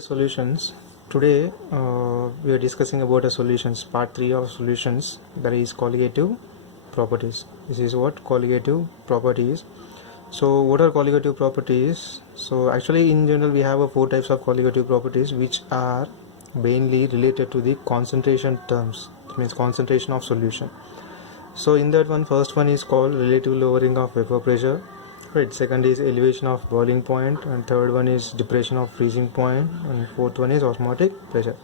Solutions. Today we are discussing about a solutions part 3 of solutions, that is colligative properties. This is what colligative properties. So what are colligative properties? So actually in general we have four types of colligative properties which are mainly related to the concentration terms. That means concentration of solution. So in that one, first one is called relative lowering of vapor pressure. Right, second is elevation of boiling point, and third one is depression of freezing point, and fourth one is osmotic pressure.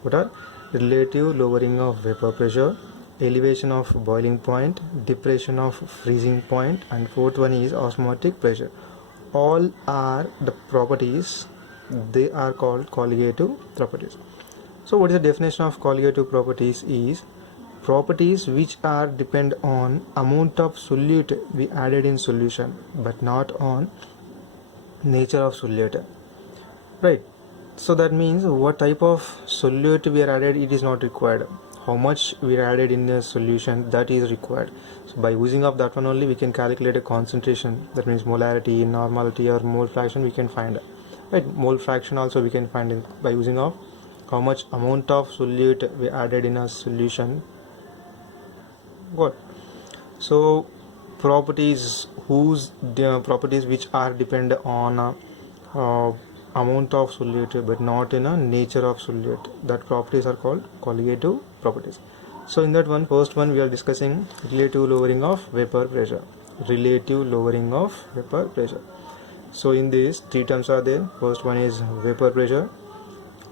What are relative lowering of vapor pressure, elevation of boiling point, depression of freezing point, and fourth one is osmotic pressure. All are the properties, they are called colligative properties. So what is the definition of colligative properties? Is properties which are depend on amount of solute we added in solution but not on nature of solute, right? So that means what type of solute we are added, it is not required. How much we are added in a solution, that is required. So by using of that one only we can calculate a concentration, that means molarity, normality or mole fraction we can find, right? Mole fraction also we can find by using of how much amount of solute we added in a solution. What? So properties properties which are depend on amount of solute but not in a nature of solute, that properties are called colligative properties. So in that one, first one we are discussing relative lowering of vapor pressure. Relative lowering of vapor pressure. So in this three terms are there. First one is vapor pressure.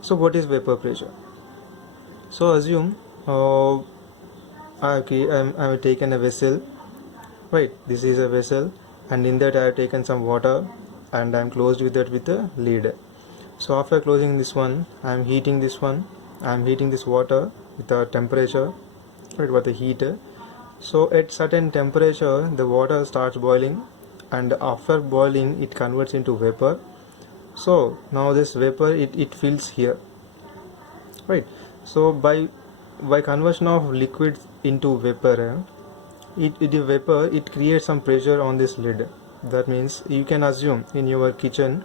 So what is vapor pressure? So assume okay, I have taken a vessel, right? This is a vessel, and in that I have taken some water and I am closed with that with a lid. So after closing this one, I am heating this one. I am heating this water with a temperature, right, with the heat. So at certain temperature the water starts boiling, and after boiling it converts into vapor. So now this vapor it fills here, right? So by conversion of liquid into vapor, the vapor it creates some pressure on this lid. That means you can assume in your kitchen,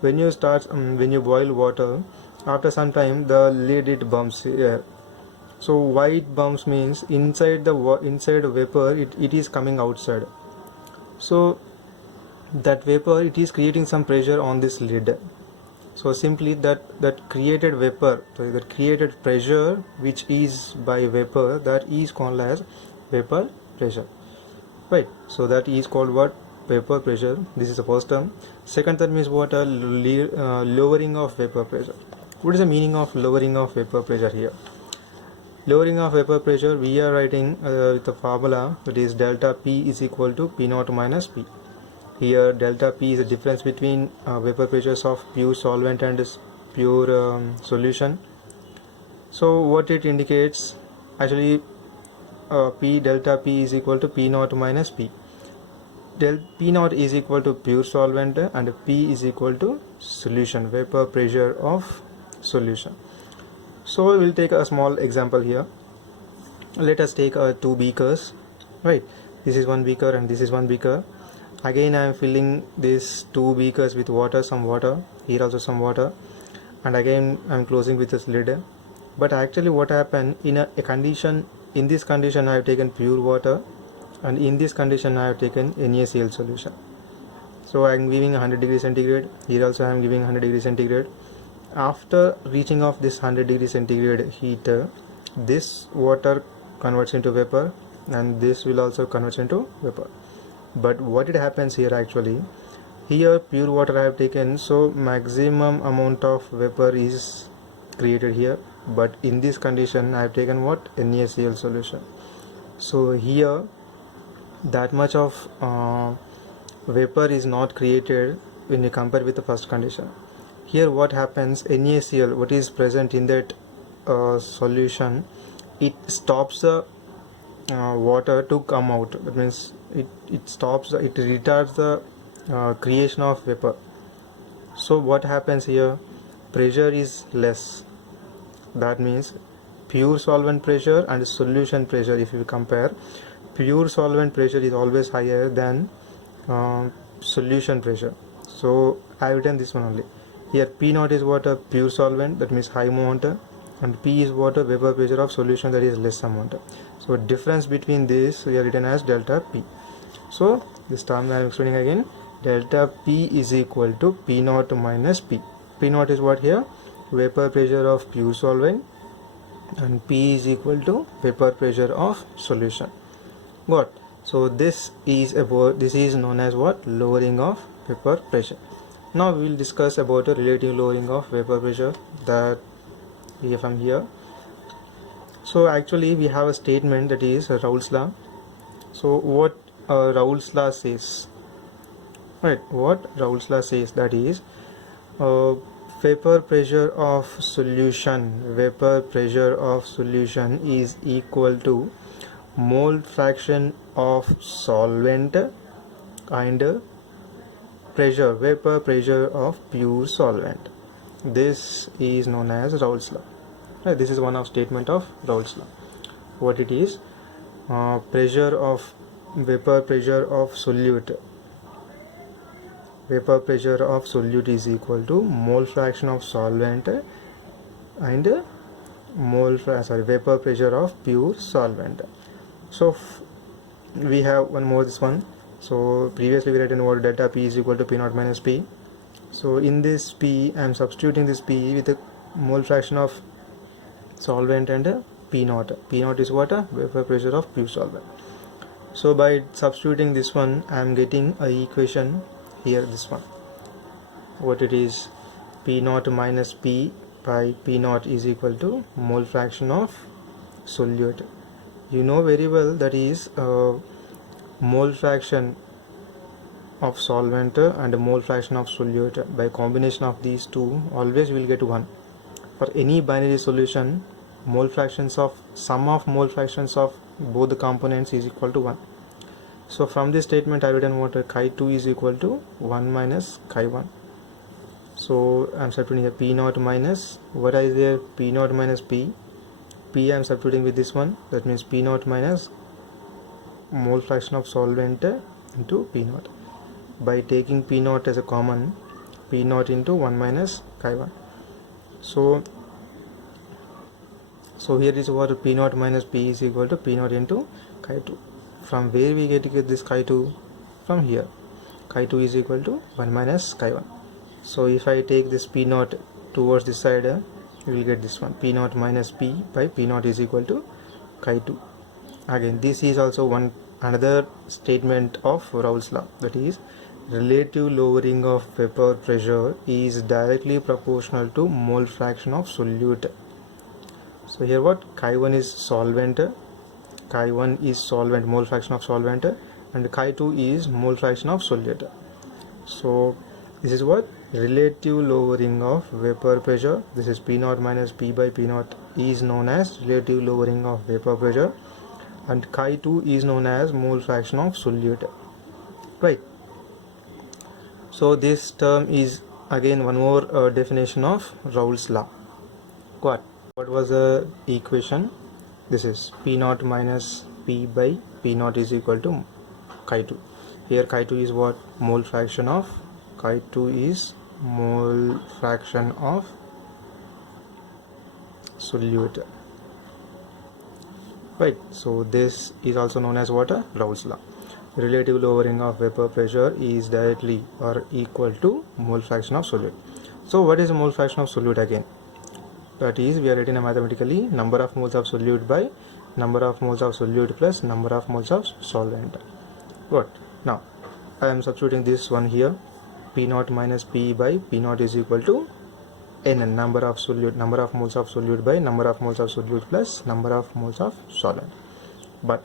when you boil water, after some time the lid it bumps here. So why it bumps means inside the vapor it is coming outside. So that vapor it is creating some pressure on this lid. So simply that created vapor, sorry, that created pressure which is by vapor, that is called as vapor pressure, right? So that is called what? Vapor pressure. This is the first term. Second term is what? Lowering of vapor pressure. What is the meaning of lowering of vapor pressure here? Lowering of vapor pressure, we are writing with the formula, that is delta P is equal to P naught minus P. Here delta P is the difference between vapor pressures of pure solvent and pure solution. So what it indicates, actually delta P is equal to P naught minus P. P naught is equal to pure solvent and P is equal to solution, vapor pressure of solution. So we will take a small example here. Let us take two beakers, right? This is one beaker and this is one beaker. Again I am filling these two beakers with water, some water, here also some water, and again I am closing with this lid. But actually what happened in a condition, in this condition I have taken pure water, and in this condition I have taken NaCl solution. So I am giving 100 degrees centigrade, here also I am giving 100 degrees centigrade. After reaching of this 100 degrees centigrade heat, this water converts into vapor and this will also convert into vapor. But what it happens here, actually here pure water I have taken, so maximum amount of vapor is created here, but in this condition I have taken what? NaCl solution. So here that much of vapor is not created when you compare with the first condition. Here what happens, NaCl, what is present in that solution, it stops the water to come out. That means it retards the creation of vapor. So what happens here, pressure is less. That means pure solvent pressure and solution pressure, if you compare, pure solvent pressure is always higher than solution pressure. So I have written this one only. Here P naught is what? A pure solvent, that means high amount, and P is what? A vapor pressure of solution, that is less amount. So difference between this we are written as delta P. So this term I am explaining again. Delta P is equal to P naught minus P. P naught is what here? Vapor pressure of pure solvent, and P is equal to vapor pressure of solution. Got? So this is known as what? Lowering of vapor pressure. Now we will discuss about a relative lowering of vapor pressure, that here from here. So actually we have a statement, that is Raoult's law. So what Raoult's law says, right? What Raoult's law says, that is vapor pressure of solution is equal to mole fraction of solvent and vapor pressure of pure solvent. This is known as Raoult's law. Right? This is one of statement of Raoult's law. What it is? Vapor pressure of solute. Vapor pressure of solute is equal to mole fraction of solvent and vapor pressure of pure solvent. So we have one more, this one. So previously we written about delta P is equal to P naught minus P. So in this P I am substituting this P with a mole fraction of solvent and P naught. P naught is what? Vapor pressure of pure solvent. So by substituting this one I am getting a equation here, this one. What it is? P naught minus P by P naught is equal to mole fraction of solute. You know very well that is mole fraction of solvent and mole fraction of solute. By combination of these two always we will get 1. For any binary solution, sum of mole fractions of both the components is equal to 1. So from this statement I written what? Chi2 is equal to 1 minus Chi1. So I am substituting here P naught minus, what is there? P naught minus P. P I am substituting with this one, that means P naught minus mole fraction of solvent into P naught. By taking P naught as a common, P naught into 1 minus Chi1. So here is what? P naught minus P is equal to P naught into Chi2. From where we get this Chi2? From here. Chi2 is equal to 1 minus Chi1. So if I take this P naught towards this side, we will get this one. P naught minus P by P naught is equal to Chi2. Again, this is also another statement of Raoult's law, that is relative lowering of vapor pressure is directly proportional to mole fraction of solute. So here what? Chi1 is solvent, mole fraction of solvent, and Chi2 is mole fraction of solute. So this is what? Relative lowering of vapor pressure. This is P naught minus P by P naught is known as relative lowering of vapor pressure, and Chi2 is known as mole fraction of solute. Right? So this term is again one more definition of Raoult's law. What was the equation? This is P naught minus P by P naught is equal to Chi2. Here Chi2 is what? Mole fraction of solute. Right? So this is also known as what? Raoult's law. Relative lowering of vapor pressure is directly or equal to mole fraction of solute. So what is mole fraction of solute again? That is, we are writing mathematically number of moles of solute by number of moles of solute plus number of moles of solvent. Good. Now I am substituting this one here. P naught minus P by P naught is equal to N, number of moles of solute by number of moles of solute plus number of moles of solvent. But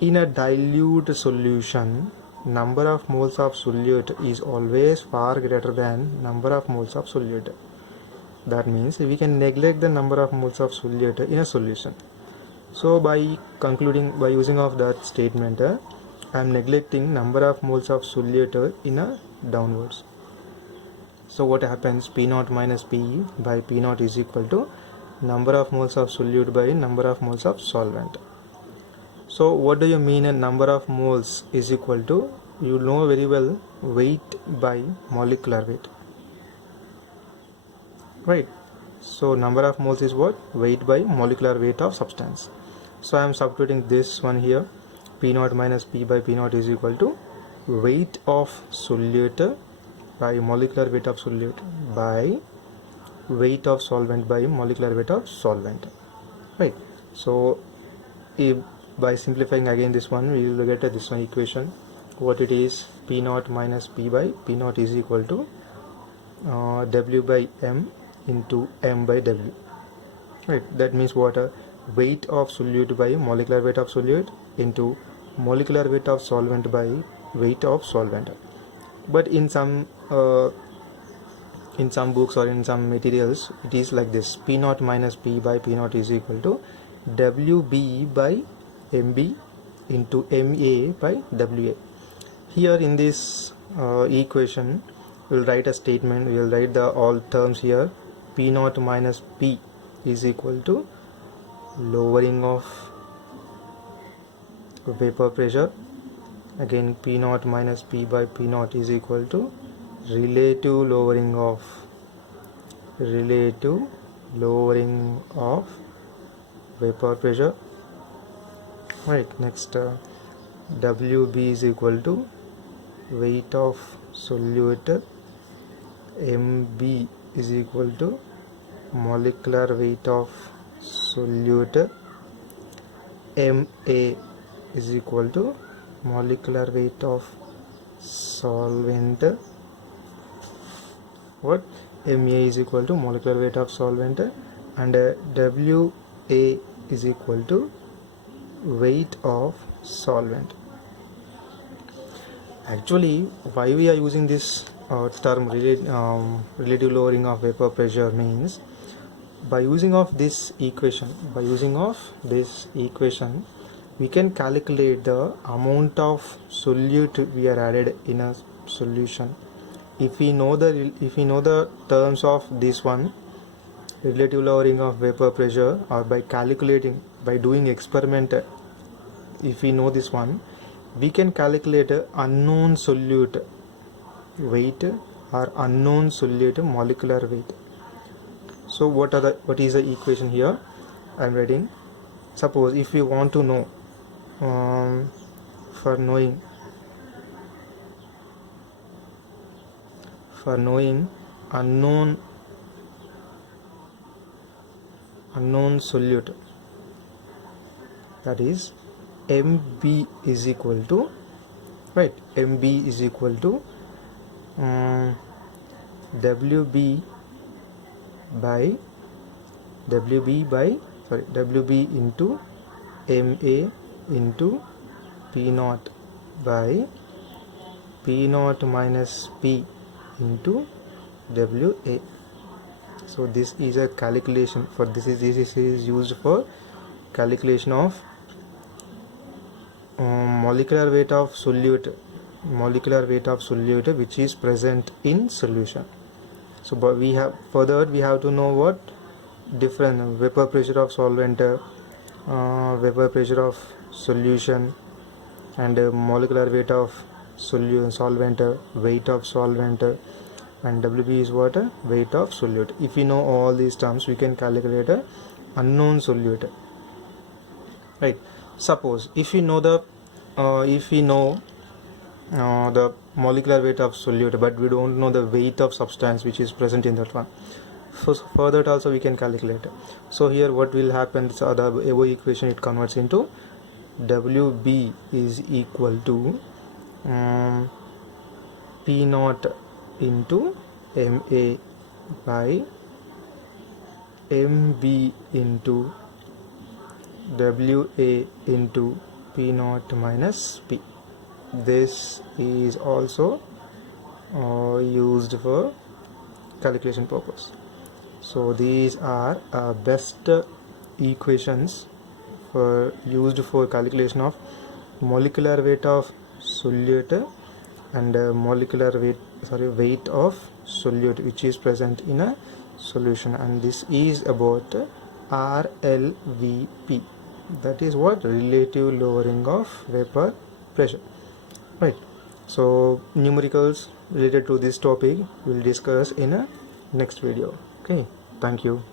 in a dilute solution, number of moles of solute is always far greater than number of moles of solute. That means we can neglect the number of moles of solute in a solution. So by using of that statement, I am neglecting number of moles of solute in a downwards. So what happens? P naught minus P by P naught is equal to number of moles of solute by number of moles of solvent. So what do you mean a number of moles is equal to? You know very well weight by molecular weight. right? So number of moles is what? Weight by molecular weight of substance. So I am substituting this one here. P naught minus P by P naught is equal to weight of solute by molecular weight of solute by weight of solvent by molecular weight of solvent, right? So if by simplifying again this one, we will get this one equation. What it is? P naught minus P by P naught is equal to W by M into M by W, right? That means what? Weight of solute by molecular weight of solute into molecular weight of solvent by weight of solvent. But in some books or in some materials, it is like this: P naught minus P by P naught is equal to WB by MB into MA by WA. Here in this equation, we will write a statement. We will write the all terms here. P naught minus P is equal to lowering of vapor pressure. Again, P naught minus P by P naught is equal to relative lowering of vapor pressure, right? Next, WB is equal to weight of solute, MB is equal to molecular weight of solute, MA is equal to molecular weight of solvent. What? MA is equal to molecular weight of solvent, and WA is equal to weight of solvent. Actually, why we are using this term relative lowering of vapor pressure means, by using of this equation, we can calculate the amount of solute we are added in a solution. If we know the terms of this one, relative lowering of vapor pressure, or by doing experiment, if we know this one, we can calculate unknown solute weight or unknown solute molecular weight. So what is the equation here? I am writing. Suppose if we want to know, for knowing unknown solute, that is MB is equal to, right? MB is equal to WB into MA into P naught by P naught minus P into WA. So this is a calculation for this is used for calculation of molecular weight of solute which is present in solution. So but we have to know what different vapor pressure of solvent, vapor pressure of solution, and molecular weight of solvent, weight of solvent, and WB is what? Weight of solute. If we know all these terms, we can calculate a unknown solute, right? Suppose if we know the molecular weight of solute, but we don't know the weight of substance which is present in that one. For that also we can calculate. So here what will happen? So the above equation, it converts into WB is equal to P naught into MA by MB into WA into P naught minus P. This is also used for calculation purpose. So these are best equations used for calculation of molecular weight of solute and weight of solute which is present in a solution, and this is about RLVP, that is what? Relative lowering of vapor pressure, right? So numericals related to this topic we'll discuss in a next video. Okay, thank you.